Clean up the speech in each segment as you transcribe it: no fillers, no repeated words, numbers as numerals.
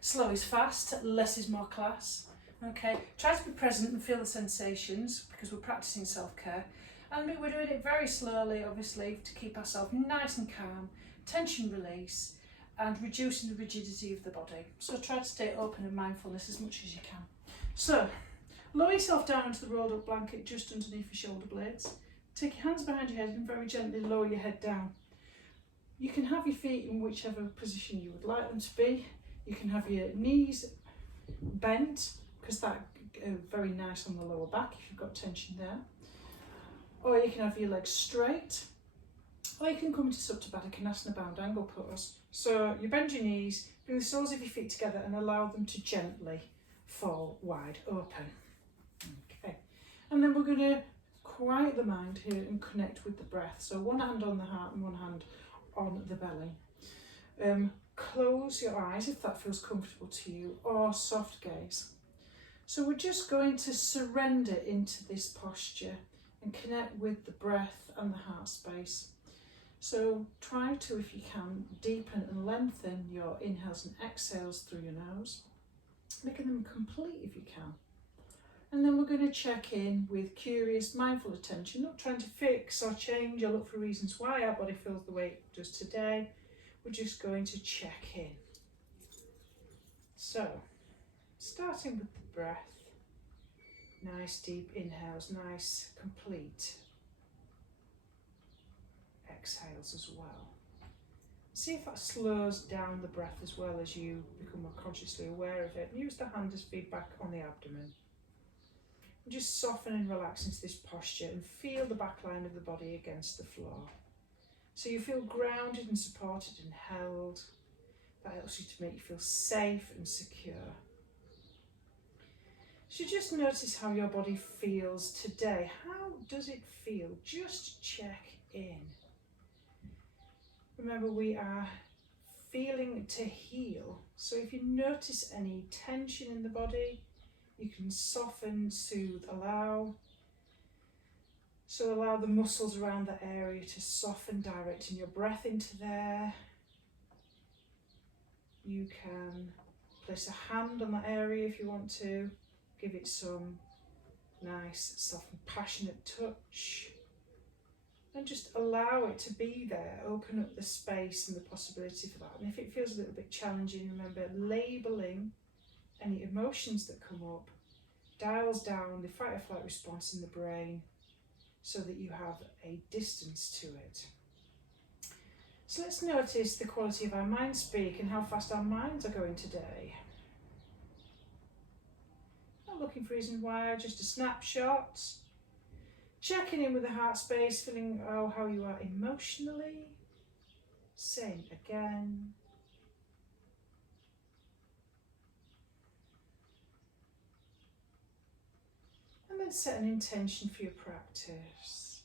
Slow is fast, less is more class. Okay, try to be present and feel the sensations because we're practicing self-care. And we're doing it very slowly, obviously, to keep ourselves nice and calm, tension release, and reducing the rigidity of the body. So try to stay open and mindfulness as much as you can. So, lower yourself down into the rolled up blanket just underneath your shoulder blades. Take your hands behind your head and very gently lower your head down. You can have your feet in whichever position you would like them to be. You can have your knees bent, because that's very nice on the lower back if you've got tension there. Or you can have your legs straight. Or you can come into Supta Baddha Konasana bound angle pose. So you bend your knees, bring the soles of your feet together and allow them to gently fall wide open. Okay. And then we're going to quiet the mind here and connect with the breath. So one hand on the heart and one hand on the belly. Close your eyes if that feels comfortable to you, or soft gaze. So we're just going to surrender into this posture and connect with the breath and the heart space. So try to, if you can, deepen and lengthen your inhales and exhales through your nose, making them complete if you can. And then we're going to check in with curious, mindful attention, not trying to fix or change or look for reasons why our body feels the way it does today. We're just going to check in. So, starting with the breath, nice deep inhales, nice complete exhales as well. See if that slows down the breath as well as you become more consciously aware of it. And use the hand as feedback on the abdomen. And just soften and relax into this posture and feel the back line of the body against the floor. So you feel grounded and supported and held. That helps you to make you feel safe and secure. So just notice how your body feels today. How does it feel? Just check in. Remember, we are feeling to heal. So if you notice any tension in the body, you can soften, soothe, allow. So allow the muscles around that area to soften, directing your breath into there. You can place a hand on that area if you want to. Give it some nice, soft and passionate touch. And just allow it to be there. Open up the space and the possibility for that. And if it feels a little bit challenging, remember labelling any emotions that come up dials down the fight or flight response in the brain, so that you have a distance to it. So let's notice the quality of our mind speak and how fast our minds are going today. Not looking for reasons why, just a snapshot. Checking in with the heart space, feeling how you are emotionally. Same again. And then set an intention for your practice.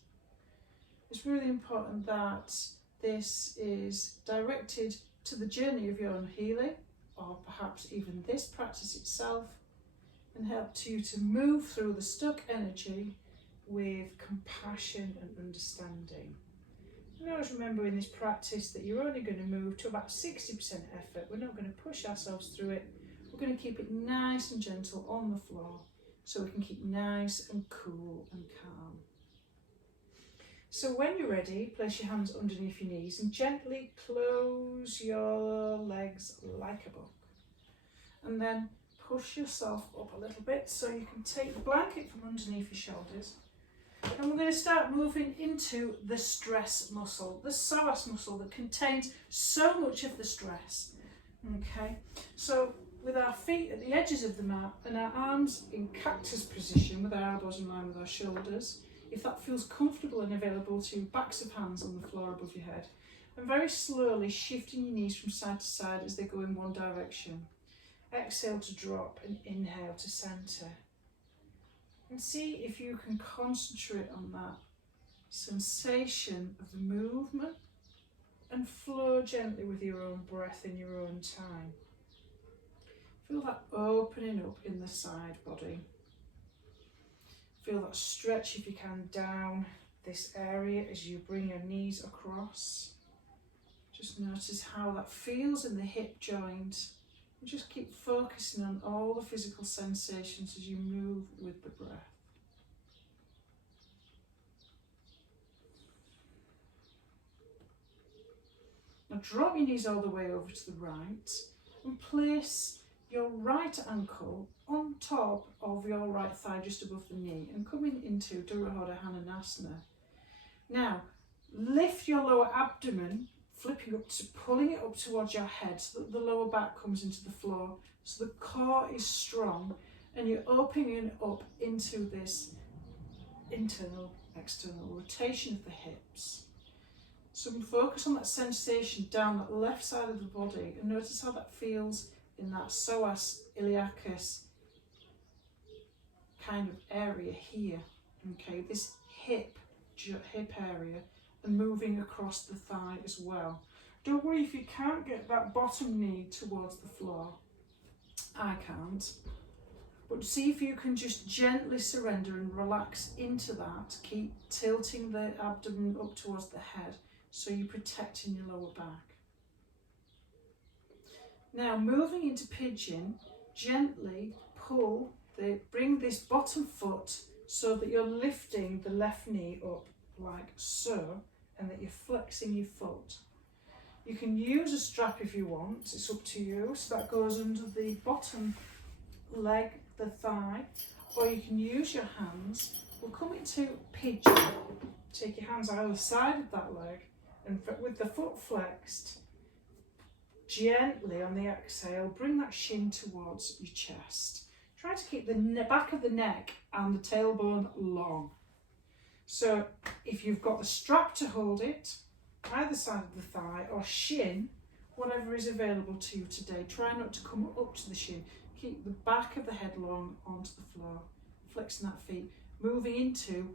It's really important that this is directed to the journey of your own healing, or perhaps even this practice itself, and help you to move through the stuck energy with compassion and understanding. And always remember in this practice that you're only going to move to about 60% effort. We're not going to push ourselves through it. We're going to keep it nice and gentle on the floor, so we can keep nice and cool and calm. So when you're ready, place your hands underneath your knees and gently close your legs like a book. And then push yourself up a little bit so you can take the blanket from underneath your shoulders. And we're going to start moving into the stress muscle, the psoas muscle that contains so much of the stress. Okay, so with our feet at the edges of the mat and our arms in cactus position with our elbows in line with our shoulders, if that feels comfortable and available to you, backs of hands on the floor above your head. And very slowly shifting your knees from side to side as they go in one direction. Exhale to drop and inhale to centre. And see if you can concentrate on that sensation of the movement and flow gently with your own breath in your own time. Feel that opening up in the side body. Feel that stretch if you can down this area as you bring your knees across. Just notice how that feels in the hip joint. And just keep focusing on all the physical sensations as you move with the breath. Now drop your knees all the way over to the right and place your right ankle on top of your right thigh just above the knee and coming into Durahada Hananasana. Now lift your lower abdomen, flipping up to pulling it up towards your head so that the lower back comes into the floor, so the core is strong and you're opening up into this internal external rotation of the hips. So focus on that sensation down that left side of the body and notice how that feels in that psoas iliacus kind of area here. Okay, this hip area, and moving across the thigh as well. Don't worry if you can't get that bottom knee towards the floor. I can't. But see if you can just gently surrender and relax into that. Keep tilting the abdomen up towards the head so you're protecting your lower back. Now moving into pigeon, gently bring this bottom foot so that you're lifting the left knee up like so, and that you're flexing your foot. You can use a strap if you want, it's up to you, so that goes under the bottom leg, the thigh, or you can use your hands. We'll come into pigeon, take your hands either side of that leg, and with the foot flexed, gently on the exhale, bring that shin towards your chest. Try to keep the back of the neck and the tailbone long. So if you've got the strap to hold it, either side of the thigh or shin, whatever is available to you today, try not to come up to the shin. Keep the back of the head long onto the floor, flexing that feet, moving into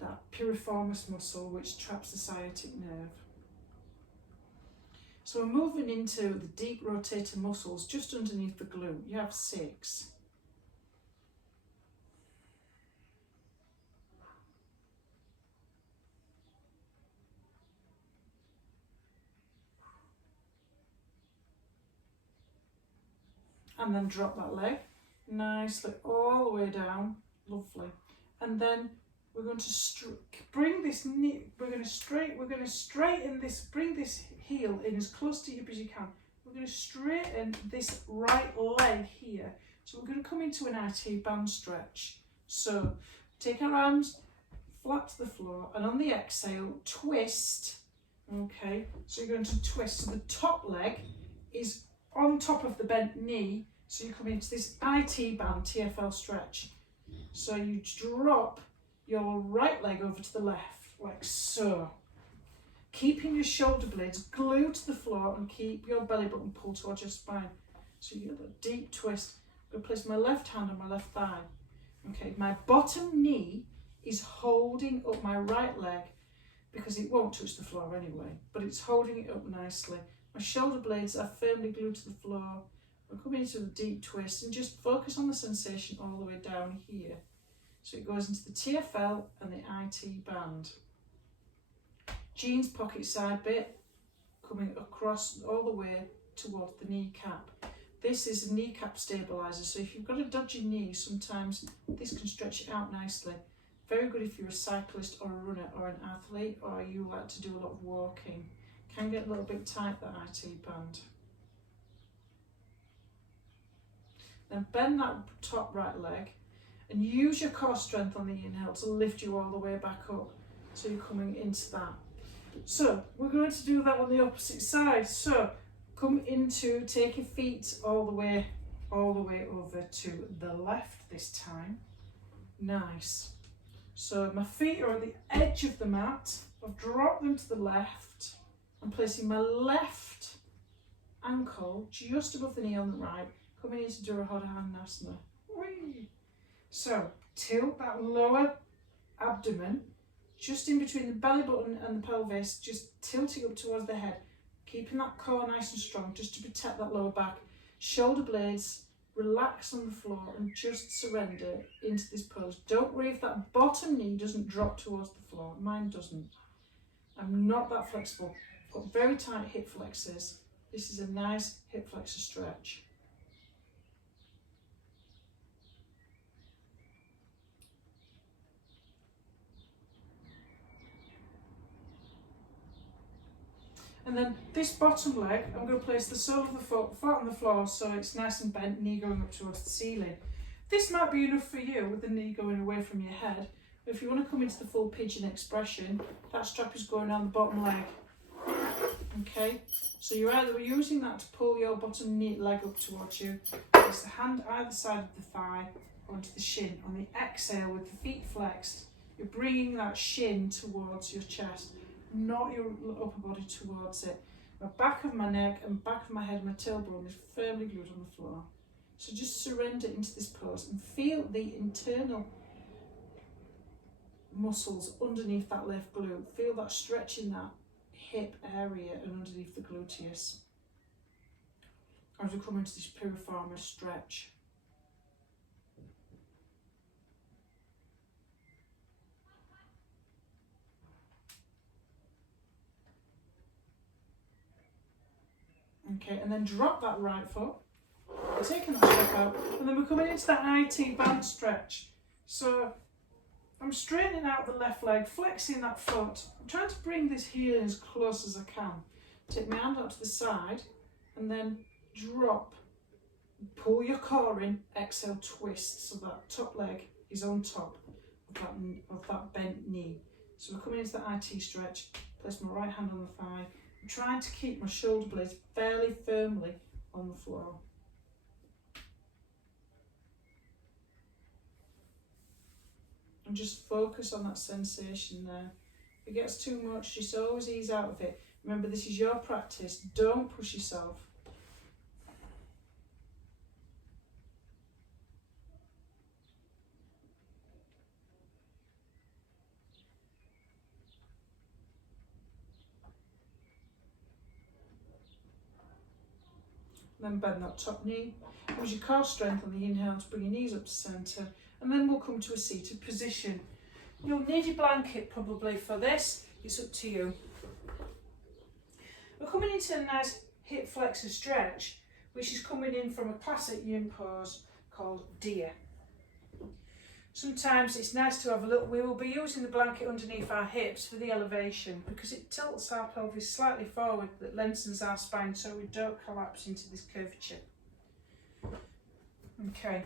that piriformis muscle which traps the sciatic nerve. So we're moving into the deep rotator muscles just underneath the glute. You have 6. And then drop that leg nicely all the way down, lovely. And then we're going to bring this knee, we're going to straighten this, bring this heel in as close to you as you can. We're going to straighten this right leg here. So we're going to come into an IT band stretch. So take our arms flat to the floor and on the exhale, twist. Okay, so you're going to twist. So the top leg is on top of the bent knee, so you come into this IT band TFL stretch. So you drop your right leg over to the left, like so. Keeping your shoulder blades glued to the floor and keep your belly button pulled towards your spine. So you get that deep twist. I'm going to place my left hand on my left thigh. Okay, my bottom knee is holding up my right leg because it won't touch the floor anyway, but it's holding it up nicely. My shoulder blades are firmly glued to the floor. We're coming into a deep twist and just focus on the sensation all the way down here. So it goes into the TFL and the IT band. Jeans pocket side bit coming across all the way towards the kneecap. This is a kneecap stabiliser, so if you've got a dodgy knee, sometimes this can stretch it out nicely. Very good if you're a cyclist or a runner or an athlete, or you like to do a lot of walking. Can get a little bit tight, that IT band. Then bend that top right leg and use your core strength on the inhale to lift you all the way back up. So you're coming into that. So we're going to do that on the opposite side. So come into, take your feet all the way over to the left this time. Nice. So my feet are on the edge of the mat. I've dropped them to the left. I'm placing my left ankle just above the knee on the right, coming into Durahada Hanasana. Whee! So tilt that lower abdomen just in between the belly button and the pelvis, just tilting up towards the head, keeping that core nice and strong just to protect that lower back. Shoulder blades relax on the floor and just surrender into this pose. Don't worry if that bottom knee doesn't drop towards the floor. Mine doesn't. I'm not that flexible. Got very tight hip flexors. This is a nice hip flexor stretch. And then this bottom leg, I'm going to place the sole of the foot flat on the floor so it's nice and bent, knee going up towards the ceiling. This might be enough for you with the knee going away from your head. But if you want to come into the full pigeon expression, that strap is going down the bottom leg. Okay, so you're either using that to pull your bottom knee leg up towards you, place the hand either side of the thigh onto the shin. On the exhale, with the feet flexed, you're bringing that shin towards your chest, not your upper body towards it. The back of my neck and back of my head, my tailbone is firmly glued on the floor. So just surrender into this pose and feel the internal muscles underneath that left glute. Feel that stretch in that hip area and underneath the gluteus as we come into this piriformis stretch. Okay, and then drop that right foot, taking that step out, and then we're coming into that IT band stretch. So I'm straightening out the left leg, flexing that foot. I'm trying to bring this heel as close as I can. Take my hand out to the side and then drop. Pull your core in, exhale, twist. So that top leg is on top of that bent knee. So we're coming into the IT stretch. Place my right hand on the thigh. I'm trying to keep my shoulder blades fairly firmly on the floor. And just focus on that sensation there. If it gets too much, just always ease out of it. Remember, this is your practice. Don't push yourself. Then bend that top knee. Use your core strength on the inhale to bring your knees up to centre. And then we'll come to a seated position. You'll need your blanket probably for this. It's up to you. We're coming into a nice hip flexor stretch, which is coming in from a classic yin pose called deer. Sometimes it's nice to have a little, we will be using the blanket underneath our hips for the elevation because it tilts our pelvis slightly forward, that lengthens our spine so we don't collapse into this curvature. Okay.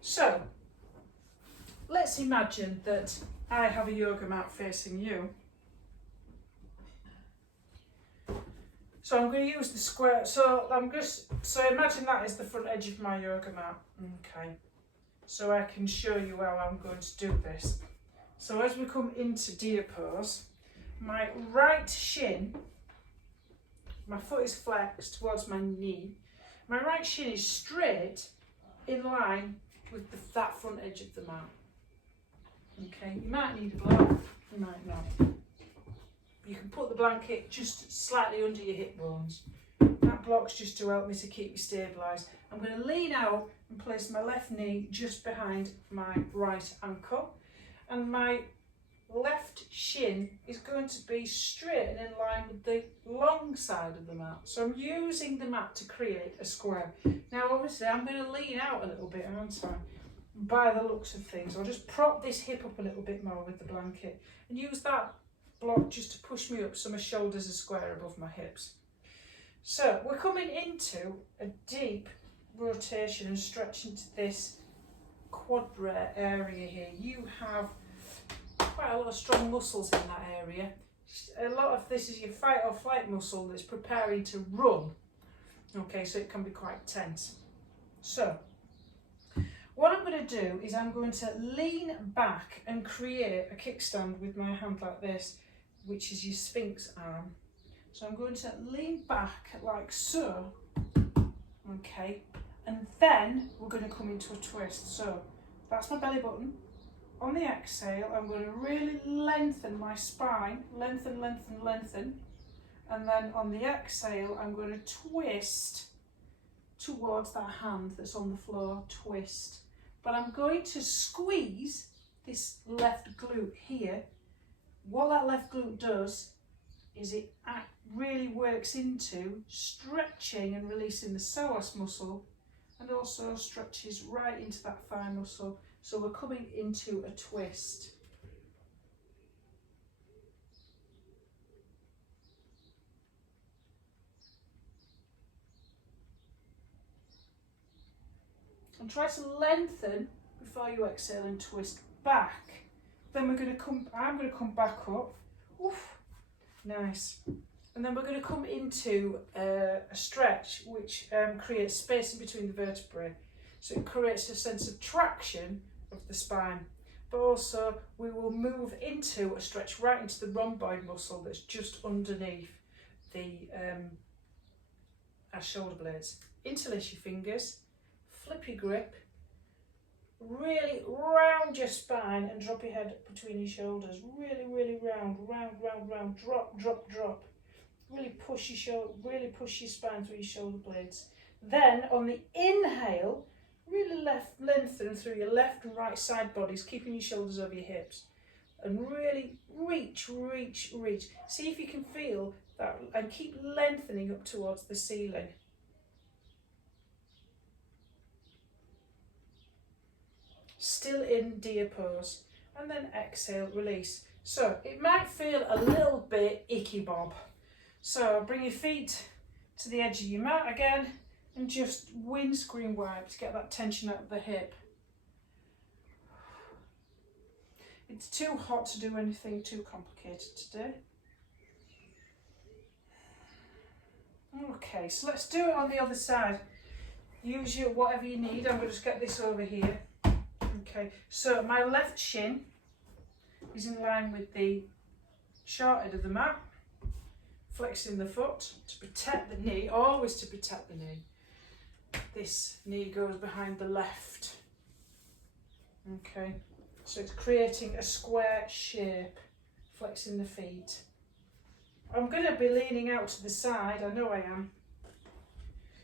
So, let's imagine that I have a yoga mat facing you. So I'm going to use the square, so imagine that is the front edge of my yoga mat. Okay. So I can show you how I'm going to do this. So as we come into deer pose, my right shin, my foot is flexed towards my knee. My right shin is straight in line with that front edge of the mat. Okay, you might need a block, you might not. You can put the blanket just slightly under your hip bones. That block's just to help me to keep you stabilised. I'm going to lean out and place my left knee just behind my right ankle. And my left shin is going to be straight and in line with the long side of the mat. So I'm using the mat to create a square. Now obviously I'm going to lean out a little bit, aren't I? By the looks of things. I'll just prop this hip up a little bit more with the blanket and use that block just to push me up so my shoulders are square above my hips. So we're coming into a deep rotation and stretch into this quadra area here. You have quite a lot of strong muscles in that area. A lot of this is your fight or flight muscle that's preparing to run. Okay, so it can be quite tense. So what I'm going to do is I'm going to lean back and create a kickstand with my hand like this, which is your Sphinx arm. So I'm going to lean back like so, okay, and then we're going to come into a twist. So that's my belly button. On the exhale, I'm going to really lengthen my spine, lengthen, lengthen, lengthen, and then on the exhale, I'm going to twist towards that hand that's on the floor, twist. But I'm going to squeeze this left glute here. What that left glute does is it really works into stretching and releasing the psoas muscle, and also stretches right into that thigh muscle. So we're coming into a twist. And try to lengthen before you exhale and twist back. Then I'm going to come back up. Oof, nice. And then we're going to come into a stretch which creates space in between the vertebrae. So it creates a sense of traction of the spine. But also we will move into a stretch right into the rhomboid muscle that's just underneath the our shoulder blades. Interlace your fingers, flip your grip, really round your spine and drop your head between your shoulders. Really, really round, round, round, round. Drop, drop, drop. Really push your spine through your shoulder blades. Then on the inhale, really lengthen through your left and right side bodies, keeping your shoulders over your hips. And really reach, reach, reach. See if you can feel that and keep lengthening up towards the ceiling. Still in deer pose. And then exhale, release. So it might feel a little bit icky bob. So bring your feet to the edge of your mat again and just windscreen wipe to get that tension out of the hip. It's too hot to do anything too complicated today. Okay, so let's do it on the other side. Use your whatever you need. I'm going to just get this over here. Okay, so my left shin is in line with the short end of the mat. Flexing the foot to protect the knee, always to protect the knee. This knee goes behind the left. Okay, so it's creating a square shape, flexing the feet. I'm going to be leaning out to the side, I know I am.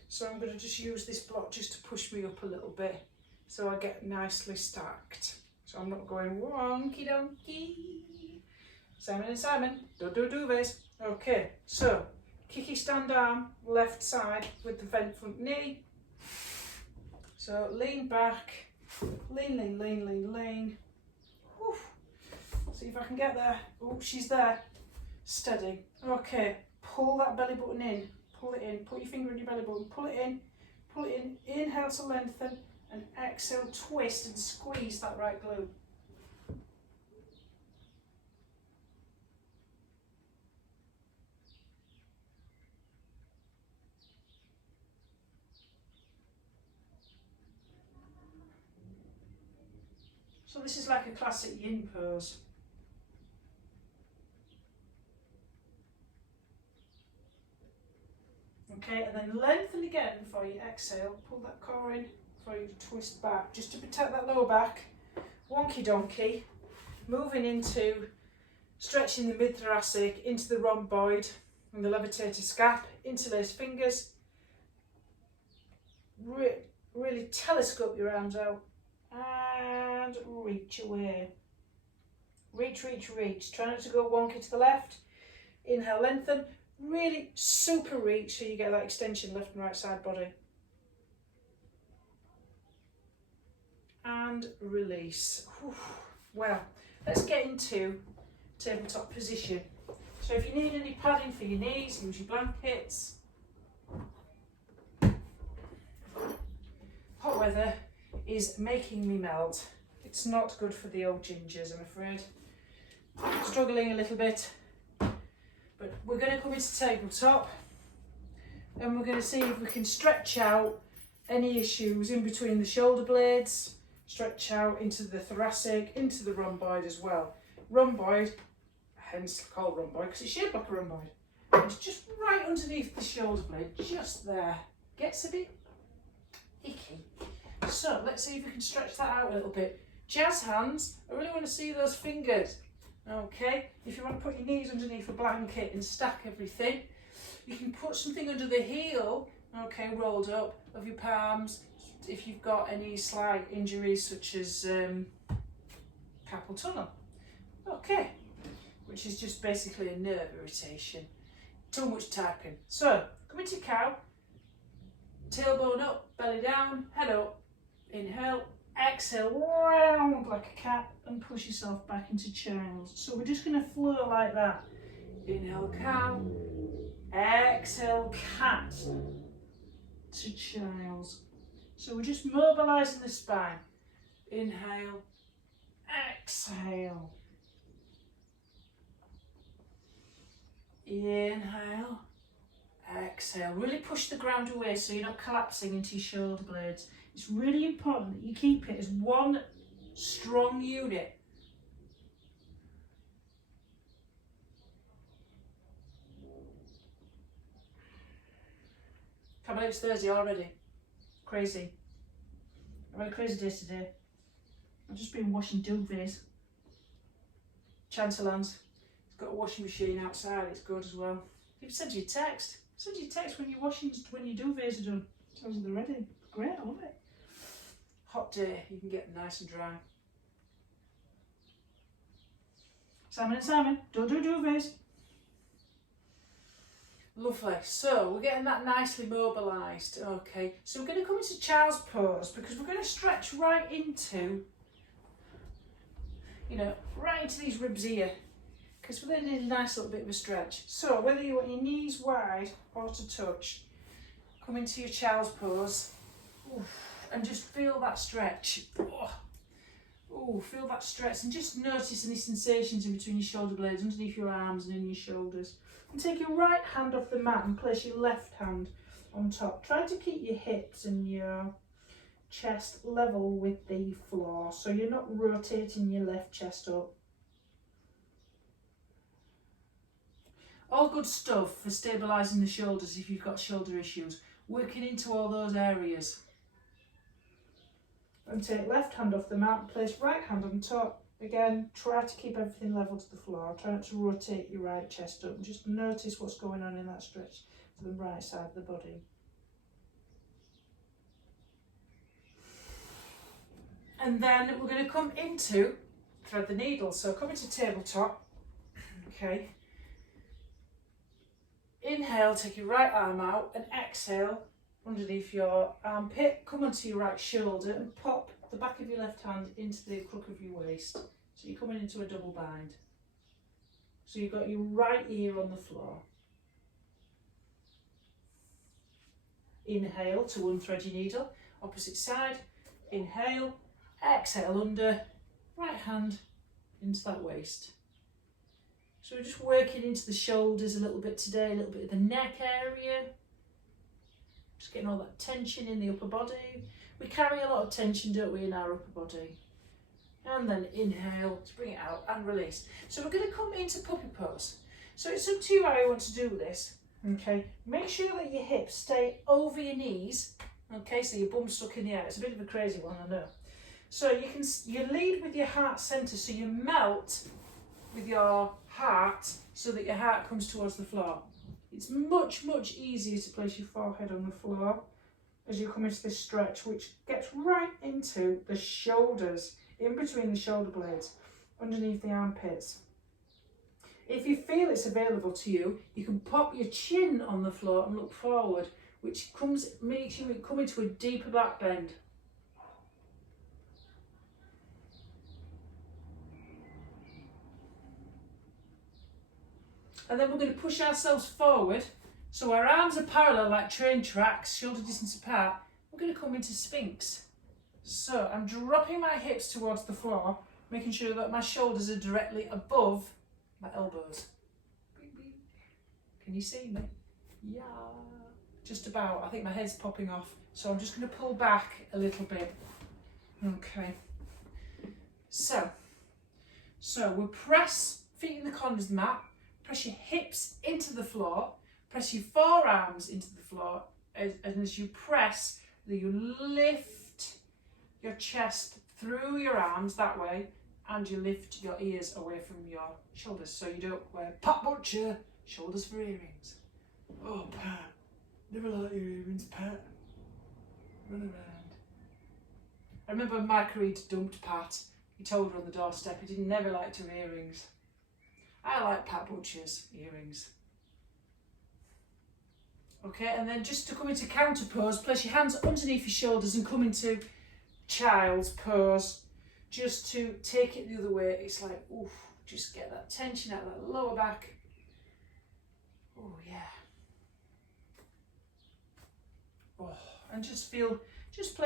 So I'm going to just use this block just to push me up a little bit so I get nicely stacked. So I'm not going wonky donkey. Simon and Simon, do this. Okay, so kickstand arm, left side with the bent front knee. So lean back, lean, lean, lean, lean, lean. Whew. See if I can get there. Oh, she's there. Steady. Okay, pull that belly button in. Pull it in. Put your finger in your belly button. Pull it in. Pull it in. Inhale to lengthen and exhale, twist and squeeze that right glute. So this is like a classic yin pose. Okay, and then lengthen again before you exhale. Pull that core in before you twist back, just to protect that lower back. Wonky donkey. Moving into stretching the mid-thoracic into the rhomboid and the levitator scap. Interlace fingers. Really telescope your arms out. And reach away. Reach, reach, reach. Try not to go wonky to the left. Inhale, lengthen. Really super reach so you get that extension left and right side body. And release. Whew. Well, let's get into tabletop position. So if you need any padding for your knees, use your blankets. Hot weather is making me melt. It's not good for the old gingers, I'm afraid. Struggling a little bit, but we're going to come into tabletop and we're going to see if we can stretch out any issues in between the shoulder blades, stretch out into the thoracic, into the rhomboid as well. Rhomboid, hence called rhomboid because it's shaped like a rhomboid. It's just right underneath the shoulder blade, just there. Gets a bit icky. So let's see if we can stretch that out a little bit. Jazz hands, I really want to see those fingers. Okay, if you want to put your knees underneath a blanket and stack everything, you can put something under the heel, okay, rolled up, of your palms, if you've got any slight injuries such as carpal tunnel. Okay, which is just basically a nerve irritation. Too much typing. So, come into cow, tailbone up, belly down, head up, inhale, exhale, round like a cat and push yourself back into child's. So we're just going to flow like that. Inhale, cow, exhale, cat to child's. So we're just mobilising the spine. Inhale, exhale. Inhale, exhale. Really push the ground away so you're not collapsing into your shoulder blades. It's really important that you keep it as one strong unit. Can't believe it's Thursday already. Crazy. I've had a crazy day today. I've just been washing duvets. Chancelands. It's got a washing machine outside, it's good as well. Even send you a text. Send you a text when your duvets are done. Tells you they're ready. Great, aren't they? Hot day, you can get them nice and dry. Simon and Simon, don't do duvets. Lovely. So we're getting that nicely mobilised. Okay. So we're going to come into child's pose because we're going to stretch right into, right into these ribs here. Because we're going to need a nice little bit of a stretch. So whether you want your knees wide or to touch, come into your child's pose. And just feel that stretch. Feel that stretch and just notice any sensations in between your shoulder blades, underneath your arms and in your shoulders. And take your right hand off the mat and place your left hand on top. Try to keep your hips and your chest level with the floor so you're not rotating your left chest up. All good stuff for stabilising the shoulders if you've got shoulder issues. Working into all those areas. And take left hand off the mat, place right hand on top. Again, try to keep everything level to the floor. Try not to rotate your right chest up. Just notice what's going on in that stretch to the right side of the body. And then we're going to come into thread the needle. So come into tabletop. Okay. Inhale, take your right arm out and exhale underneath your armpit. Come onto your right shoulder and pop the back of your left hand into the crook of your waist. So you're coming into a double bind. So you've got your right ear on the floor. Inhale to unthread your needle. Opposite side. Inhale, exhale under, right hand into that waist. So we're just working into the shoulders a little bit today, a little bit of the neck area. Just getting all that tension in the upper body. We carry a lot of tension, don't we, in our upper body. And then inhale to bring it out and release. So we're going to come into puppy pose. So it's up to you how you want to do this. Okay, make sure that your hips stay over your knees. Okay, so your bum's stuck in the air. It's a bit of a crazy one, I know. So you lead with your heart centre, so you melt with your heart so that your heart comes towards the floor. It's much, much easier to place your forehead on the floor as you come into this stretch, which gets right into the shoulders, in between the shoulder blades, underneath the armpits. If you feel it's available to you, you can pop your chin on the floor and look forward, which makes you come into a deeper back bend. And then we're going to push ourselves forward. So our arms are parallel like train tracks, shoulder distance apart. We're going to come into Sphinx. So I'm dropping my hips towards the floor, making sure that my shoulders are directly above my elbows. Can you see me? Yeah. Just about. I think my head's popping off. So I'm just going to pull back a little bit. Okay. So we'll press feet in the corners of the mat. Press your hips into the floor, press your forearms into the floor, and as you press, you lift your chest through your arms that way, and you lift your ears away from your shoulders, so you don't wear Pat Butcher shoulders for earrings. Oh, Pat, never like your earrings, Pat. Run around. I remember when Mike Reed dumped Pat, he told her on the doorstep he never liked her earrings. I like Pat Butcher's earrings. Okay, and then just to come into counter pose, place your hands underneath your shoulders and come into child's pose. Just to take it the other way. It's like, oof, just get that tension out of that lower back. Oh, yeah. Oh, and just feel just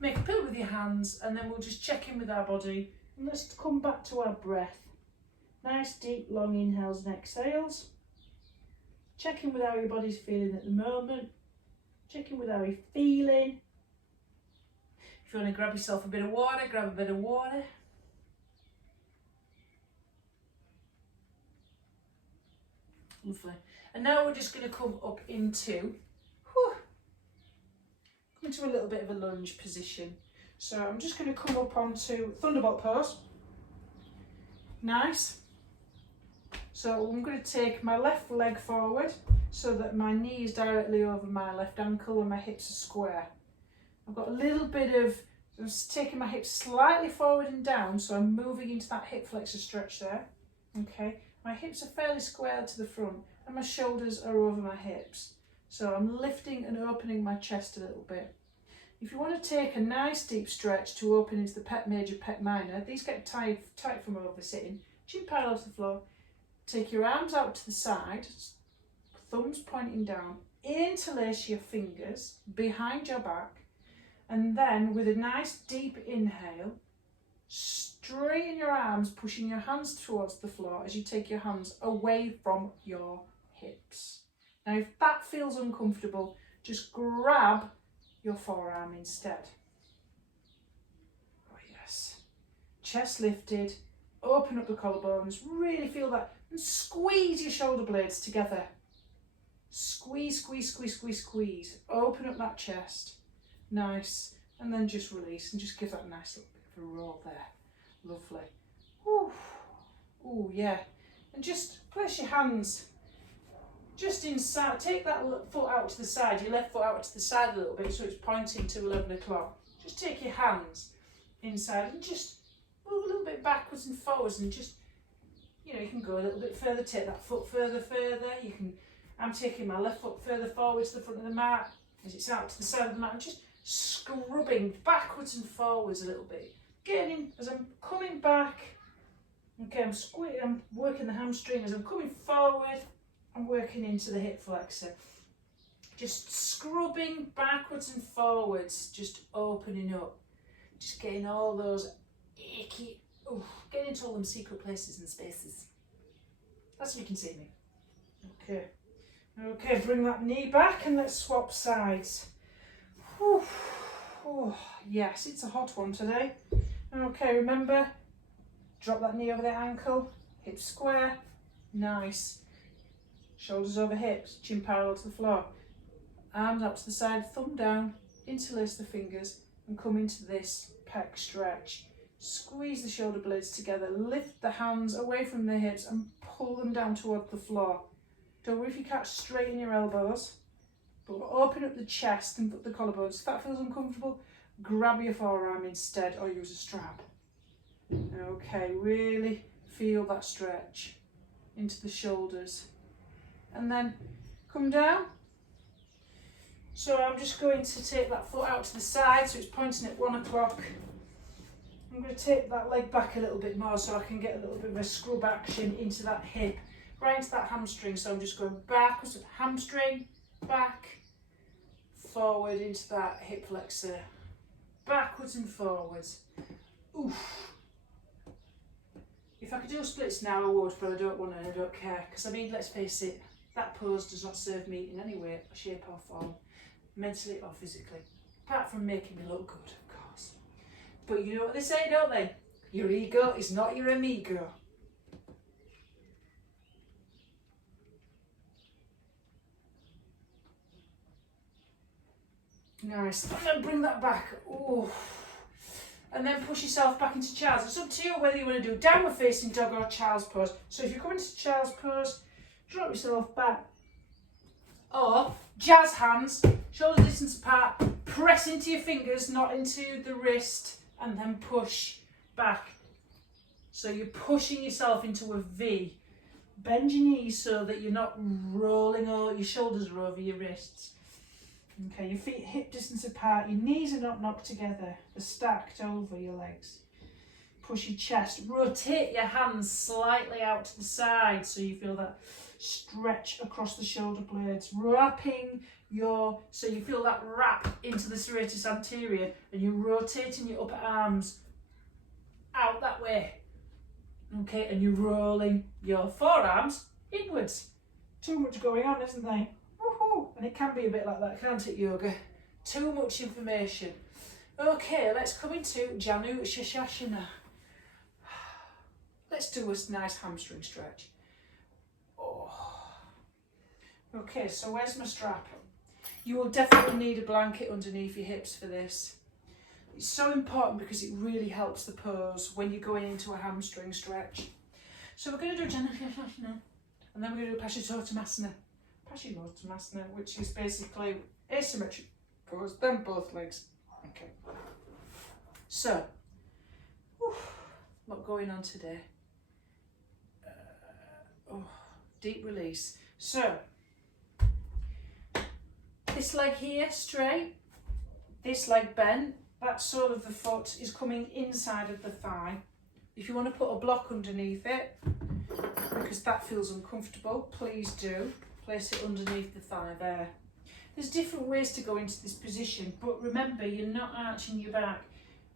make a pillow with your hands, and then we'll just check in with our body. And let's come back to our breath. Nice deep long inhales and exhales. Check in with how your body's feeling at the moment. Check in with how you're feeling. If you want to grab yourself a bit of water, grab a bit of water. Lovely. And now we're just going to come up into a little bit of a lunge position. So I'm just going to come up onto Thunderbolt pose. Nice. So I'm going to take my left leg forward so that my knee is directly over my left ankle and my hips are square. I've got a little bit of, I'm taking my hips slightly forward and down, so I'm moving into that hip flexor stretch there. Okay, my hips are fairly square to the front and my shoulders are over my hips. So I'm lifting and opening my chest a little bit. If you want to take a nice deep stretch to open into the pec major, pec minor, these get tight from over sitting, chin parallel to the floor. Take your arms out to the side, thumbs pointing down, interlace your fingers behind your back, and then with a nice deep inhale, straighten your arms, pushing your hands towards the floor as you take your hands away from your hips. Now if that feels uncomfortable, just grab your forearm instead. Oh yes. Chest lifted, open up the collarbones, really feel that, and squeeze your shoulder blades together. Squeeze, squeeze, squeeze, squeeze, squeeze. Open up that chest. Nice. And then just release and just give that a nice little bit of a roll there. Lovely. Ooh. Ooh, yeah. And just place your hands just inside. Take that foot out to the side, your left foot out to the side a little bit so it's pointing to 11 o'clock. Just take your hands inside and just move a little bit backwards and forwards, and just, you know, you can go a little bit further, take that foot further. You can, I'm taking my left foot further forward to the front of the mat as it's out to the side of the mat. I'm just scrubbing backwards and forwards a little bit. Getting, as I'm coming back, okay, I'm working the hamstring. As I'm coming forward, I'm working into the hip flexor. Just scrubbing backwards and forwards, just opening up. Just getting all those achy, getting into all them secret places and spaces. That's so you can see me. Okay. Okay, bring that knee back and let's swap sides. Whew. Oh, yes, it's a hot one today. Okay, remember, drop that knee over the ankle, hips square, nice. Shoulders over hips, chin parallel to the floor. Arms up to the side, thumb down, interlace the fingers and come into this pec stretch. Squeeze the shoulder blades together, lift the hands away from the hips and pull them down toward the floor. Don't worry if you can't straighten your elbows, but open up the chest and put the collarbones. If that feels uncomfortable, grab your forearm instead or use a strap. Okay, really feel that stretch into the shoulders. And then come down. So I'm just going to take that foot out to the side so it's pointing at 1 o'clock. I'm going to take that leg back a little bit more so I can get a little bit of a scrub action into that hip, right into that hamstring. So I'm just going backwards, hamstring, back, forward into that hip flexor, backwards and forwards. Oof. If I could do splits now I would, but I don't want to and I don't care. Because I mean, let's face it, that pose does not serve me in any way, shape or form, mentally or physically, apart from making me look good, of course. But you know what they say, don't they? Your ego is not your amigo. Nice. And then bring that back. Ooh. And then push yourself back into child's. It's up to you whether you want to do downward facing dog or child's pose. So if you're coming to child's pose, drop yourself back. Or jazz hands, shoulder distance apart, press into your fingers, not into the wrist, and then push back. So you're pushing yourself into a V. Bend your knees so that you're not rolling, or your shoulders are over your wrists. Okay, your feet hip distance apart, your knees are not knocked together, they're stacked over your legs. push your chest. Rotate your hands slightly out to the side so you feel that stretch across the shoulder blades. Wrapping so you feel that wrap into the serratus anterior, and you're rotating your upper arms out that way. Okay, and you're rolling your forearms inwards. Too much going on, isn't there? Woohoo! And it can be a bit like that, can't it, yoga? Too much information. Okay, let's come into Janu Shashasana. Let's do a nice hamstring stretch. Oh. Okay, so where's my strap? You will definitely need a blanket underneath your hips for this. It's so important because it really helps the pose when you're going into a hamstring stretch. So we're going to do Janu Shashasana, and then we're going to do Paschimottanasana. Paschimottanasana, which is basically asymmetric pose, then both legs. Okay. So, a lot going on today. Deep release. So, this leg here straight, this leg bent, that sole of the foot is coming inside of the thigh. If you want to put a block underneath it, because that feels uncomfortable, please do. Place it underneath the thigh there. There's different ways to go into this position, but remember, you're not arching your back.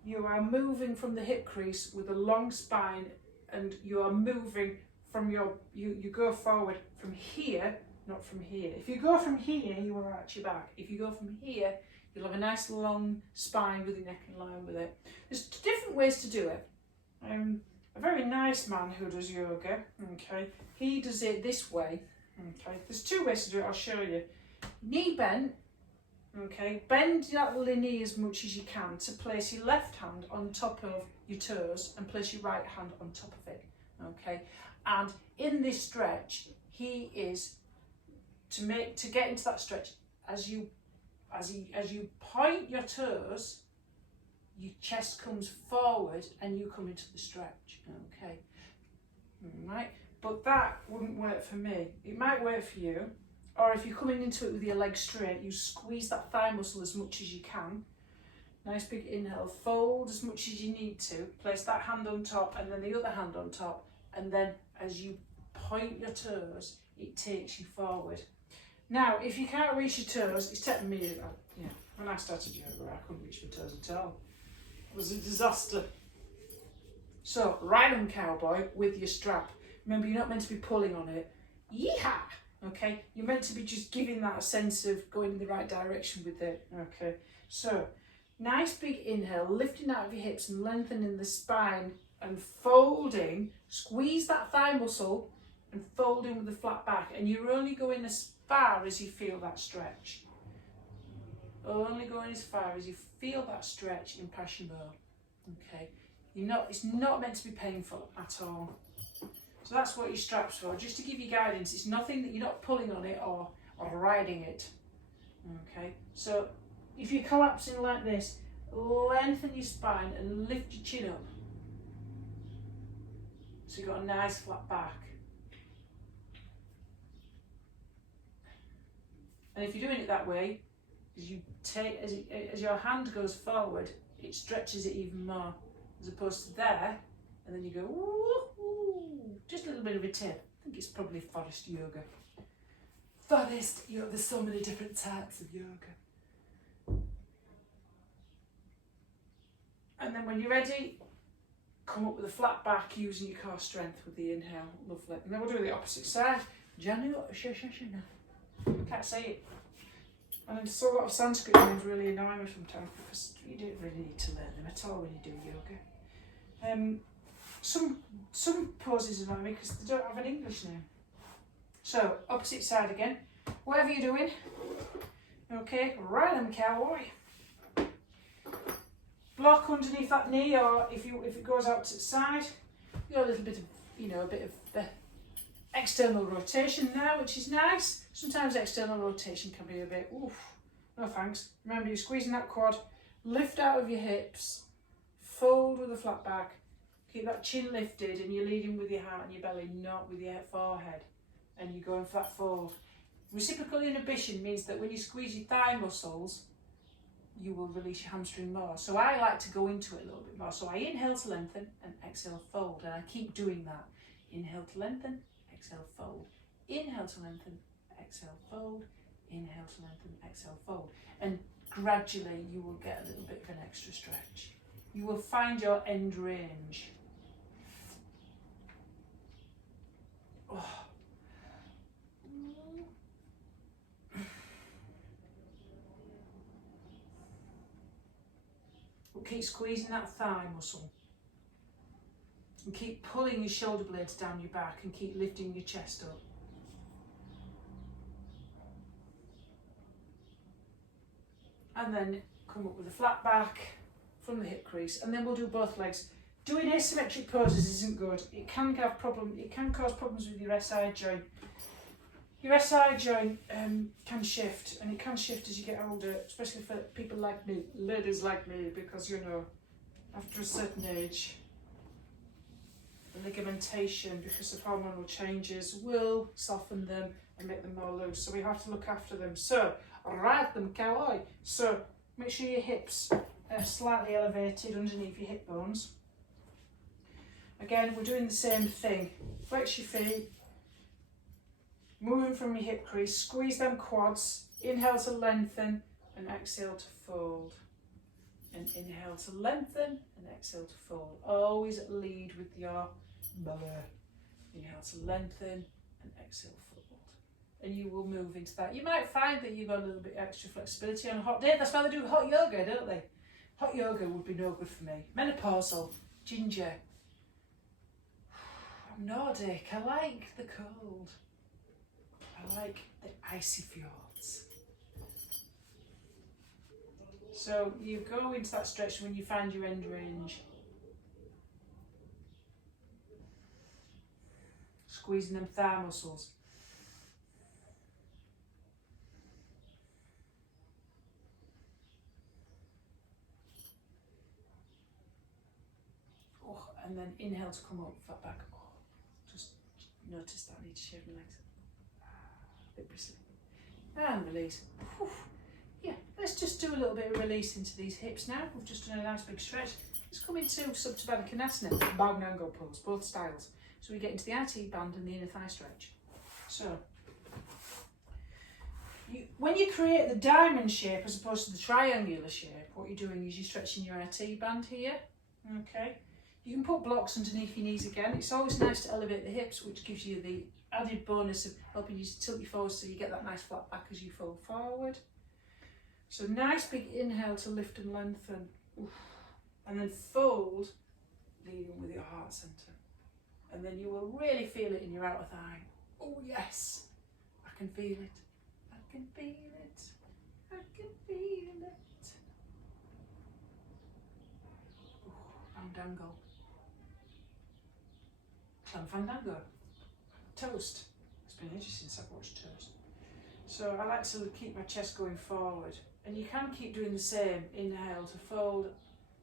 You are moving from the hip crease with a long spine, and you are moving from you go forward from here, not from here. If you go from here, you will arch your back. If you go from here, you'll have a nice long spine with your neck in line with it. There's different ways to do it. A very nice man who does yoga, okay, he does it this way, okay. There's two ways to do it, I'll show you. Knee bent, okay, bend that knee as much as you can to place your left hand on top of your toes and place your right hand on top of it, okay. And in this stretch, he is to get into that stretch, as you point your toes, your chest comes forward and you come into the stretch, okay. Right, but that wouldn't work for me. It might work for you. Or if you're coming into it with your legs straight, you squeeze that thigh muscle as much as you can. Nice big inhale, fold as much as you need to. Place that hand on top and then the other hand on top. And then as you point your toes, it takes you forward. Now, if you can't reach your toes, it's taken me, when I started yoga, I couldn't reach my toes at all. It was a disaster. So, right on cowboy with your strap. Remember, you're not meant to be pulling on it. Yeehaw! Okay, you're meant to be just giving that a sense of going in the right direction with it. Okay, so nice big inhale, lifting out of your hips and lengthening the spine and folding. Squeeze that thigh muscle and folding with the flat back. And you're only going as far as you feel that stretch. Only going as far as you feel that stretch in Paschimottanasana. Okay, it's not meant to be painful at all. So that's what your strap's for, just to give you guidance. It's nothing that you're not pulling on it or riding it. Okay, so if you're collapsing like this, lengthen your spine and lift your chin up. So you've got a nice flat back. And if you're doing it that way, as your hand goes forward, it stretches it even more, as opposed to there, and then you go, ooh, just a little bit of a tip. I think it's probably forest yoga. Forest yoga, there's so many different types of yoga. And then when you're ready, come up with a flat back using your core strength with the inhale. Lovely. And then we'll do the opposite side. Janu Shashasana. Can't say it. And there's a lot of Sanskrit names really annoy me sometimes because you don't really need to learn them at all when you do yoga. Some poses annoy me because they don't have an English name. So, opposite side again. Whatever you're doing. Okay, right on cowboy. Block underneath that knee, or if it goes out to the side, you got a little bit of, a bit of the external rotation there, which is nice. Sometimes external rotation can be a bit, oof, no thanks. Remember, you're squeezing that quad, lift out of your hips, fold with a flat back, keep that chin lifted, and you're leading with your heart and your belly, not with your forehead. And you're going for that fold. Reciprocal inhibition means that when you squeeze your thigh muscles, you will release your hamstring more. So I like to go into it a little bit more. So I inhale to lengthen and exhale, fold. And I keep doing that. Inhale to lengthen, exhale, fold. Inhale to lengthen, exhale, fold. Inhale to lengthen, exhale, fold. And gradually you will get a little bit of an extra stretch. You will find your end range. Oh. But keep squeezing that thigh muscle. And keep pulling your shoulder blades down your back and keep lifting your chest up. And then come up with a flat back from the hip crease, and then we'll do both legs. Doing asymmetric poses isn't good. It can cause problems with your SI joint. Your SI joint can shift, and it can shift as you get older, especially for people like me, ladies like me, because you know, after a certain age, the ligamentation, because of hormonal changes, will soften them and make them more loose. So we have to look after them. So, ride them, cowboy. So, make sure your hips are slightly elevated underneath your hip bones. Again, we're doing the same thing. Flex your feet, moving from your hip crease, squeeze them quads, inhale to lengthen and exhale to fold. And inhale to lengthen and exhale to fold. Always lead with your belly. Inhale to lengthen and exhale fold. And you will move into that. You might find that you've got a little bit extra flexibility on a hot day. That's why they do hot yoga, don't they? Hot yoga would be no good for me. Menopausal, ginger. I'm Nordic. I like the cold. I like the icy fjords. So you go into that stretch when you find your end range. Squeezing them thigh muscles. Oh, and then inhale to come up, flat back. Oh, just notice that I need to shave my legs. A bit bristly. And release. Whew. Yeah, let's just do a little bit of release into these hips now. We've just done a nice big stretch. Let's come into Subtabana Konasana, Bhavananga pose, both styles. So we get into the IT band and the inner thigh stretch. So, when you create the diamond shape as opposed to the triangular shape, what you're doing is you're stretching your IT band here. Okay. You can put blocks underneath your knees again. It's always nice to elevate the hips, which gives you the added bonus of helping you to tilt you forward so you get that nice flat back as you fold forward. So nice big inhale to lift and lengthen. Oof. And then fold, leading with your heart centre. And then you will really feel it in your outer thigh. Oh yes, I can feel it. I can feel it. I can feel it. Fandango. Clan Fandango. Toast. It's been ages since I've watched Toast. So I like to keep my chest going forward. And you can keep doing the same. Inhale to fold,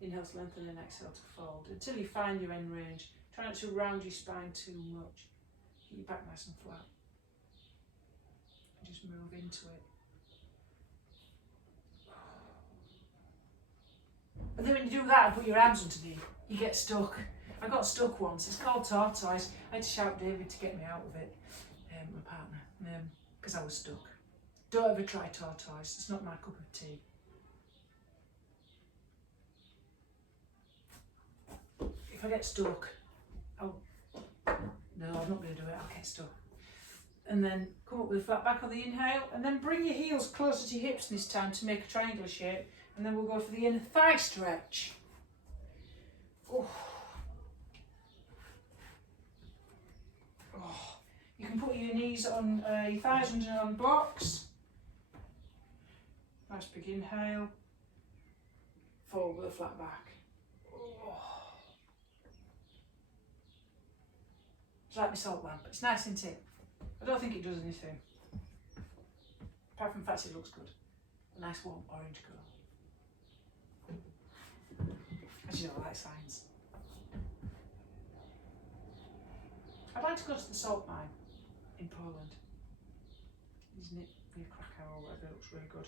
inhale to lengthen and exhale to fold until you find your end range. Try not to round your spine too much. Keep your back nice and flat. And just move into it. And then when you do that and put your arms underneath, you get stuck. I got stuck once. It's called tortoise. I had to shout David to get me out of it, my partner, because I was stuck. Don't ever try tortoise. It's not my cup of tea. If I get stuck, no, I'm not going to do it. I'll get stuck. And then come up with a flat back on the inhale, and then bring your heels closer to your hips this time to make a triangular shape. And then we'll go for the inner thigh stretch. Oh. Oh. You can put your knees on your thighs under on blocks. Nice big inhale. Forward with a flat back. Oh. It's like my salt lamp. It's nice, isn't it? I don't think it does anything. Apart from the fact it looks good. A nice warm orange colour. As you know, I like science. I'd like to go to the salt mine in Poland. Isn't it near Krakow or whatever? It looks really good.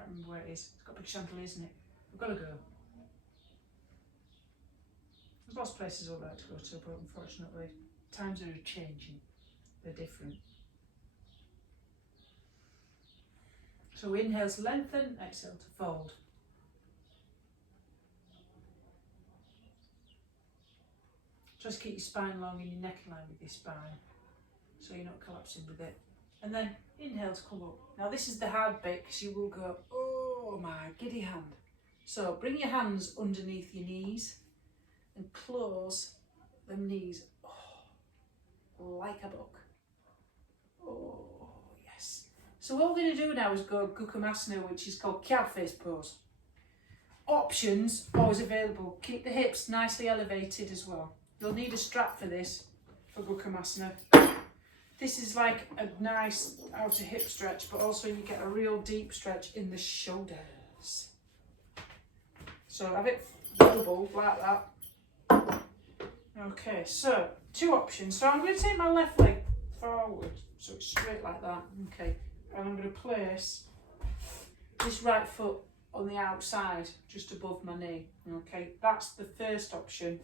can't remember where it is. It's got a big chandelier, isn't it? We've got to go. There's lots of places I'd like to go to, but unfortunately, times are changing. They're different. So inhale to lengthen, exhale to fold. Just keep your spine long and your neck in line with your spine, so you're not collapsing with it. And then inhale to come up. Now this is the hard bit, because you will go, oh my giddy hand. So bring your hands underneath your knees and close them knees, like a book. Oh yes. So what we're going to do now is go Gokumasana, which is called cow face pose. Options always available. Keep the hips nicely elevated as well. You'll need a strap for this, for Gokumasana. This is like a nice outer hip stretch, but also you get a real deep stretch in the shoulders. So have it doubled like that. Okay, so 2 options. So I'm going to take my left leg forward, so it's straight like that. Okay, and I'm going to place this right foot on the outside, just above my knee. Okay, that's the first option.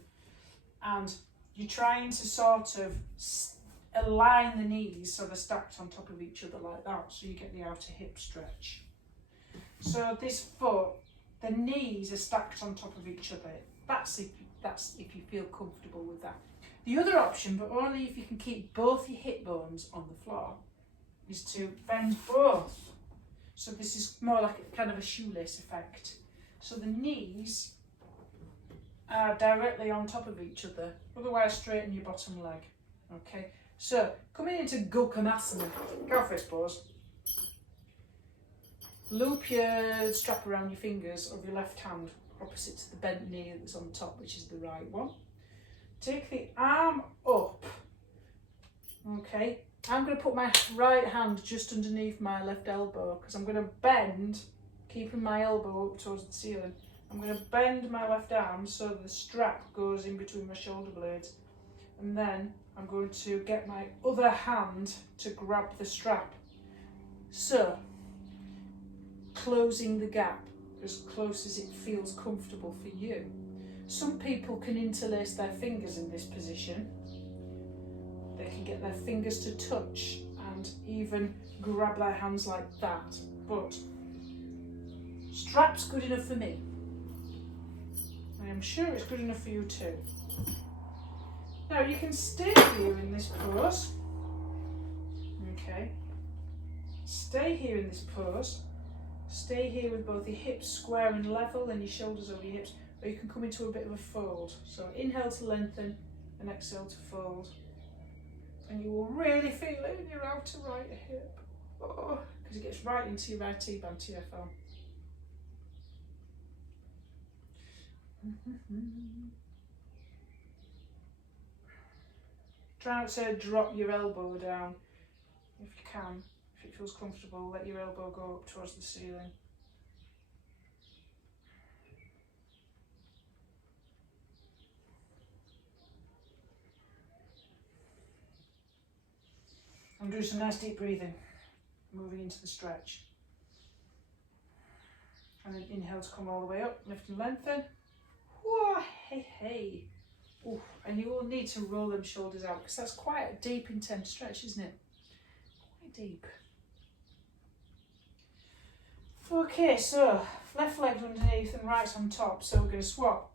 And you're trying to sort of align the knees so they're stacked on top of each other like that, so you get the outer hip stretch. So this foot, the knees are stacked on top of each other. That's if you feel comfortable with that. The other option, but only if you can keep both your hip bones on the floor, is to bend both. So this is more like a kind of a shoelace effect. So the knees are directly on top of each other, otherwise straighten your bottom leg. Okay, so coming into Gokumasana, cow face pose. Loop your strap around your fingers of your left hand opposite to the bent knee that's on top, which is the right one. Take the arm up. Okay, I'm going to put my right hand just underneath my left elbow, because I'm going to bend, keeping my elbow up towards the ceiling. I'm going to bend my left arm so the strap goes in between my shoulder blades, and then I'm going to get my other hand to grab the strap. So, closing the gap as close as it feels comfortable for you. Some people can interlace their fingers in this position. They can get their fingers to touch and even grab their hands like that. But strap's good enough for me. I am sure it's good enough for you too. Now you can stay here in this pose. Okay. Stay here in this pose. Stay here with both your hips square and level and your shoulders over your hips, or you can come into a bit of a fold. So inhale to lengthen and exhale to fold. And you will really feel it in your outer right hip. Oh, because it gets right into your right T-band TFL. Try not to drop your elbow down if you can. If it feels comfortable, let your elbow go up towards the ceiling. I'm doing some nice deep breathing, moving into the stretch. And then inhale to come all the way up, lift and lengthen. Whoa, hey, hey. Ooh, and you will need to roll them shoulders out, because that's quite a deep, intense stretch, isn't it? Quite deep. Okay, so left leg underneath and right's on top, so we're going to swap.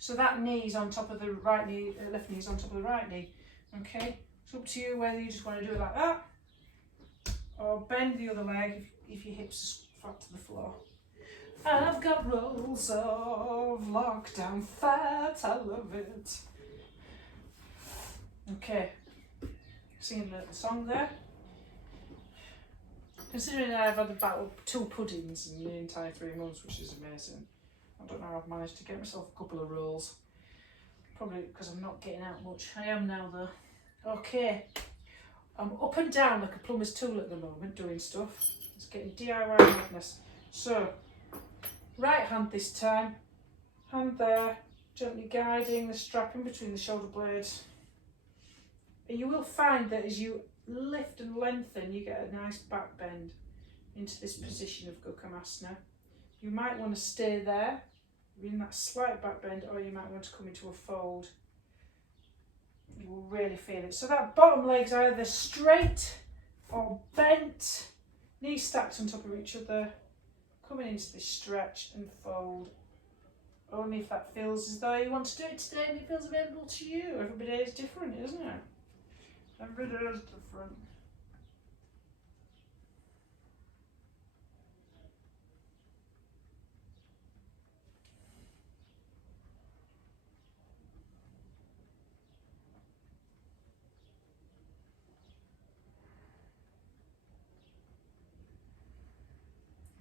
So that knee's on top of the right knee, left knee's on top of the right knee. Okay, it's up to you whether you just want to do it like that, or bend the other leg if your hips are flat to the floor. I've got rolls of lockdown fat, I love it. Okay, singing a little song there. Considering I've had about 2 puddings in the entire 3 months, which is amazing. I don't know how I've managed to get myself a couple of rolls. Probably because I'm not getting out much. I am now though. Okay, I'm up and down like a plumber's tool at the moment doing stuff. It's getting DIY madness. So, right hand this time, hand there, gently guiding the strap in between the shoulder blades. And you will find that as you lift and lengthen, you get a nice back bend. into this position of Gokhamasana. You might want to stay there, in that slight back bend, or you might want to come into a fold. You will really feel it. So that bottom leg's either straight or bent, knees stacked on top of each other, coming into this stretch and fold. Only if that feels as though you want to do it today and it feels available to you. Every day is different, isn't it? Every day is different.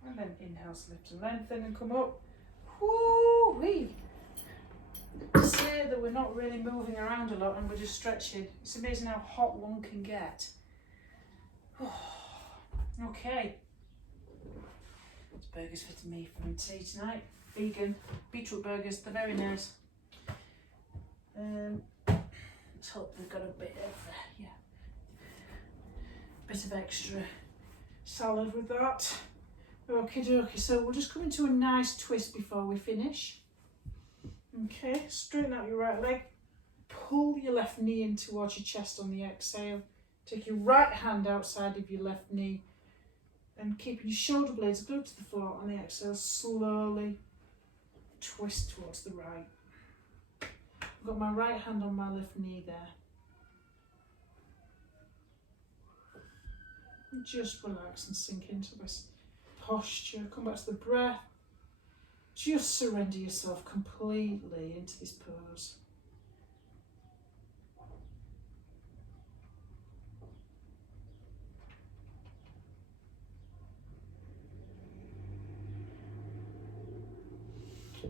And then inhales, lift and lengthen and come up. Woo-wee! To say that we're not really moving around a lot and we're just stretching. It's amazing how hot one can get. Okay. It's burgers for me for tea tonight. Vegan beetroot burgers. They're very nice. Let's hope they've got a bit of extra salad with that. Okie dokie, so we'll just come into a nice twist before we finish. Okay, straighten out your right leg, pull your left knee in towards your chest on the exhale, take your right hand outside of your left knee and keeping your shoulder blades glued to the floor on the exhale, slowly twist towards the right. I've got my right hand on my left knee there. And just relax and sink into this posture, come back to the breath, just surrender yourself completely into this pose.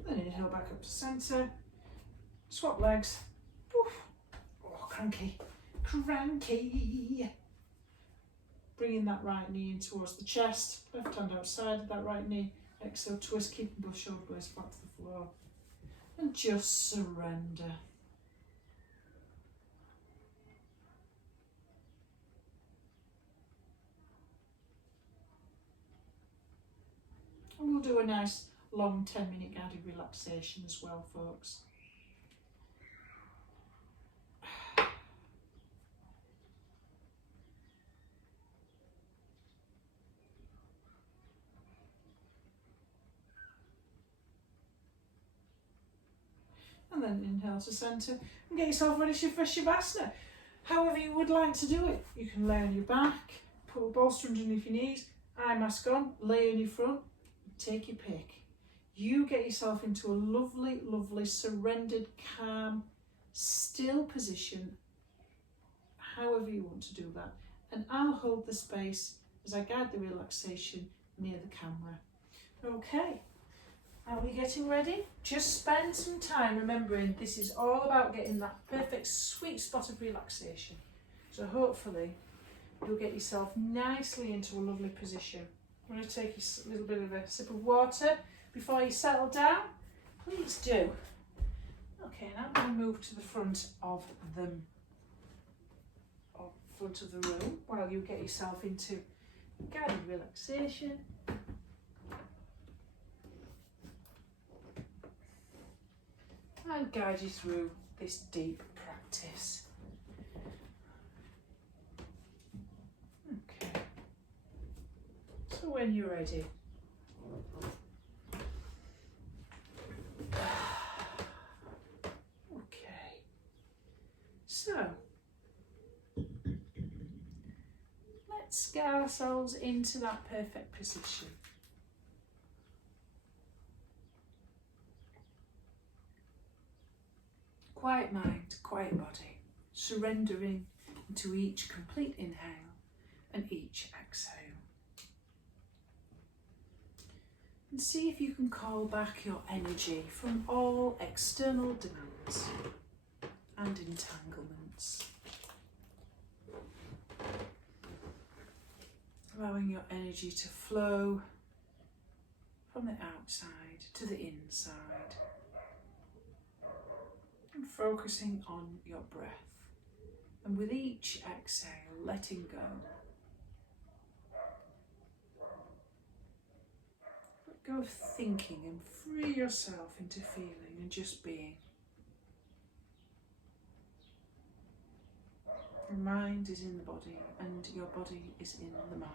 Then inhale back up to centre, swap legs, oof. Oh cranky, bringing that right knee in towards the chest, left hand outside of that right knee, exhale, twist, keeping both shoulder blades flat to the floor, and just surrender. And we'll do a nice long 10-minute guided relaxation as well, folks. And then inhale to centre and get yourself ready for Shavasana. However you would like to do it. You can lay on your back, put a bolster underneath your knees, eye mask on, lay on your front, take your pick. You get yourself into a lovely, lovely, surrendered, calm, still position, however you want to do that. And I'll hold the space as I guide the relaxation near the camera. Okay. Are we getting ready? Just spend some time remembering this is all about getting that perfect sweet spot of relaxation. So hopefully you'll get yourself nicely into a lovely position. I'm going to take a little bit of a sip of water before you settle down. Please do. Okay, now I'm going to move to the front of the room while you get yourself into guided relaxation. And guide you through this deep practice. Okay. So when you're ready, okay. So let's get ourselves into that perfect position. Quiet mind, quiet body, surrendering into each complete inhale and each exhale. And see if you can call back your energy from all external demands and entanglements. Allowing your energy to flow from the outside to the inside. And focusing on your breath, and with each exhale letting go, go of thinking and free yourself into feeling and just being. Your mind is in the body and your body is in the mind.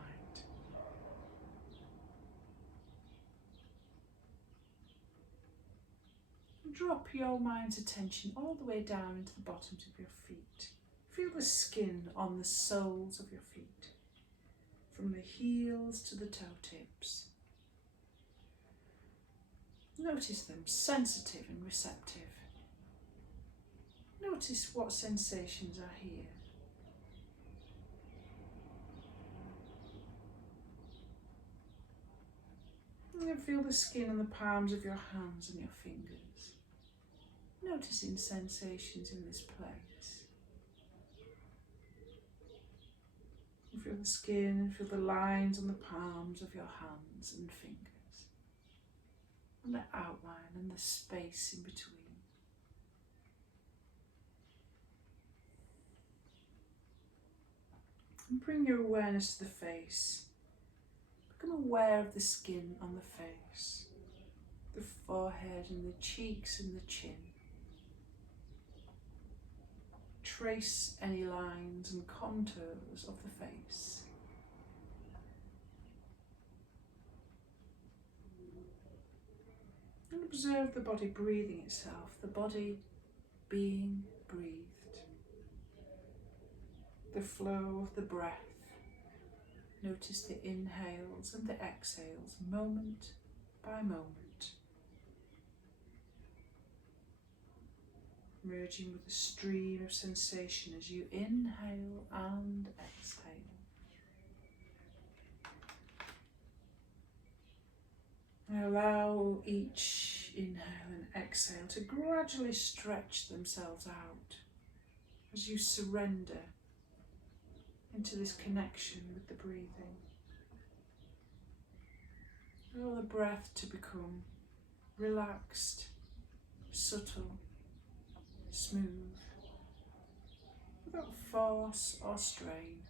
And drop your mind's attention all the way down into the bottoms of your feet. Feel the skin on the soles of your feet, from the heels to the toe tips. Notice them, sensitive and receptive. Notice what sensations are here. And then feel the skin on the palms of your hands and your fingers. Noticing sensations in this place. You feel the skin and feel the lines on the palms of your hands and fingers. And the outline and the space in between. And bring your awareness to the face. Become aware of the skin on the face, the forehead and the cheeks and the chin. Trace any lines and contours of the face. And observe the body breathing itself, the body being breathed. The flow of the breath. Notice the inhales and the exhales, moment by moment. Merging with the stream of sensation as you inhale and exhale. Now allow each inhale and exhale to gradually stretch themselves out as you surrender into this connection with the breathing. Allow the breath to become relaxed, subtle, smooth, without force or strain.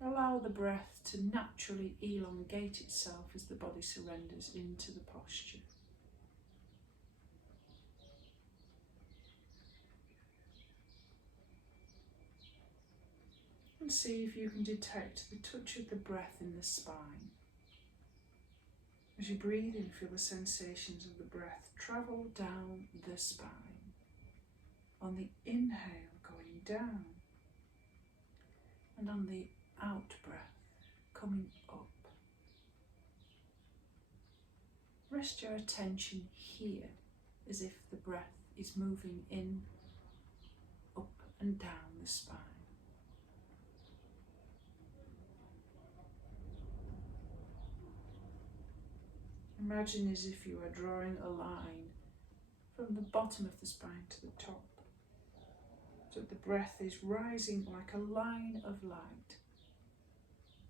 Allow the breath to naturally elongate itself as the body surrenders into the posture. And see if you can detect the touch of the breath in the spine. As you breathe in, feel the sensations of the breath travel down the spine. On the inhale, going down, and on the out breath, coming up. Rest your attention here, as if the breath is moving in, up and down the spine. Imagine as if you are drawing a line from the bottom of the spine to the top, so that the breath is rising like a line of light,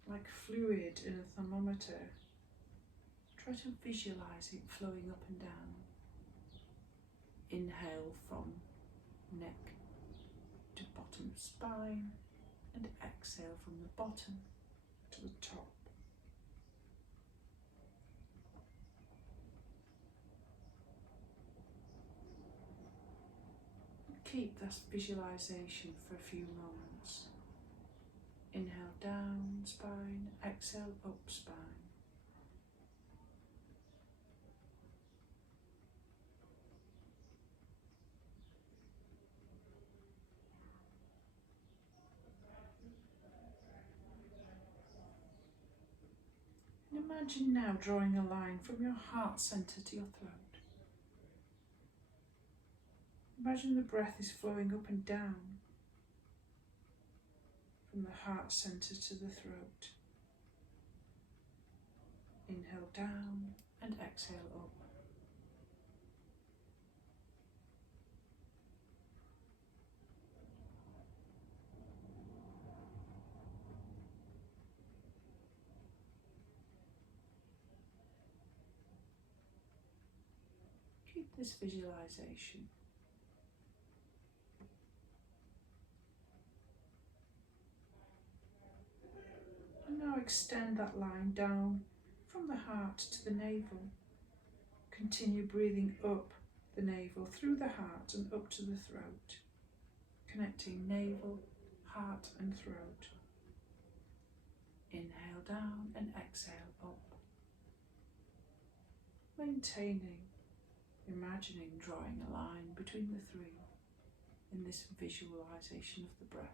like fluid in a thermometer. Try to visualize it flowing up and down. Inhale from neck to bottom of spine, and exhale from the bottom to the top. Keep this visualization for a few moments. Inhale down spine, exhale up spine. And imagine now drawing a line from your heart center to your throat. Imagine the breath is flowing up and down from the heart center to the throat. Inhale down and exhale up. Keep this visualization. And now extend that line down from the heart to the navel. Continue breathing up the navel, through the heart and up to the throat, connecting navel, heart and throat. Inhale down and exhale up. Maintaining, imagining drawing a line between the three in this visualization of the breath.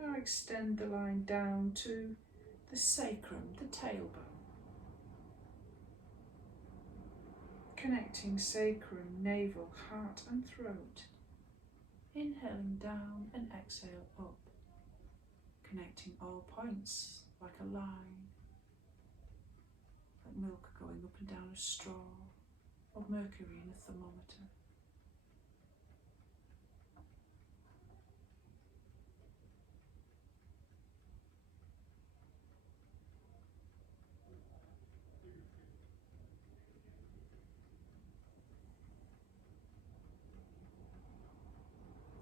Now extend the line down to the sacrum, the tailbone. Connecting sacrum, navel, heart and throat. Inhaling down and exhale up. Connecting all points like a line. Like milk going up and down a straw, or mercury in a thermometer.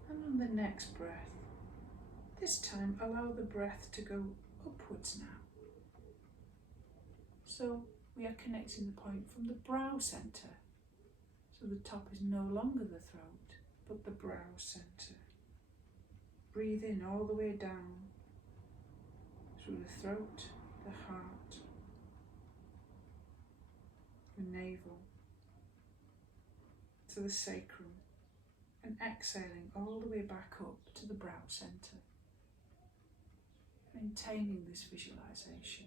And on the next breath, this time allow the breath to go upwards now. So we are connecting the point from the brow centre. So the top is no longer the throat, but the brow centre. Breathe in all the way down through the throat, the heart, the navel, to the sacrum, and exhaling all the way back up to the brow centre. Maintaining this visualization.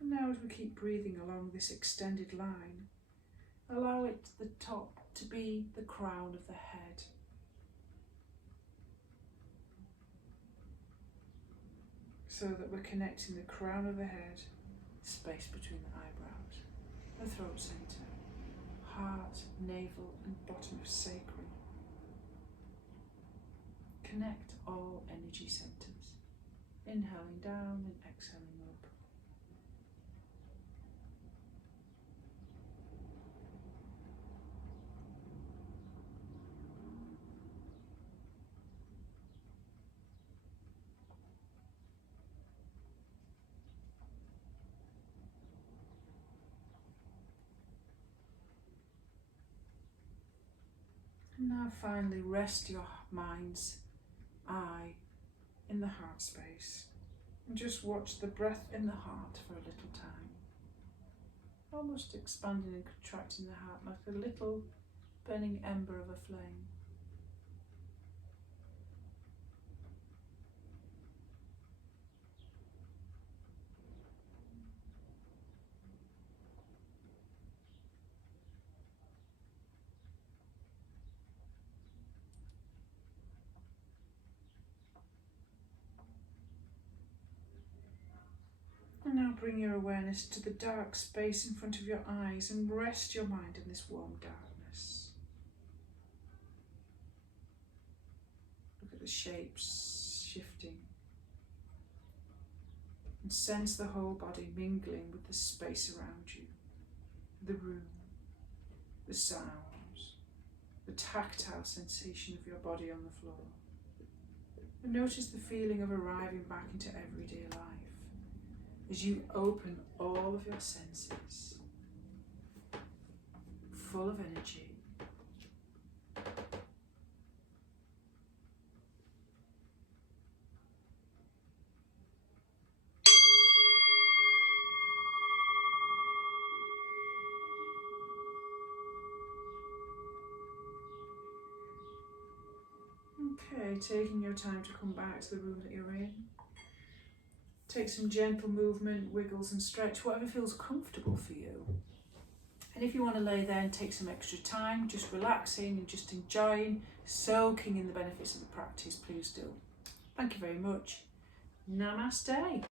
And now as we keep breathing along this extended line, allow it the top to be the crown of the head. So that we're connecting the crown of the head, space between the eyebrows, the throat centre, heart, navel and bottom of sacrum. Connect all energy centres, inhaling down and exhaling up. And now finally rest your mind's eye in the heart space and just watch the breath in the heart for a little time. Almost expanding and contracting the heart like a little burning ember of a flame. And now bring your awareness to the dark space in front of your eyes and rest your mind in this warm darkness. Look at the shapes shifting and sense the whole body mingling with the space around you, the room, the sounds, the tactile sensation of your body on the floor. And notice the feeling of arriving back into everyday life as you open all of your senses, full of energy. Okay, taking your time to come back to the room that you're in. Take some gentle movement, wiggles and stretch, whatever feels comfortable for you. And if you want to lay there and take some extra time, just relaxing and just enjoying, soaking in the benefits of the practice, please do. Thank you very much. Namaste.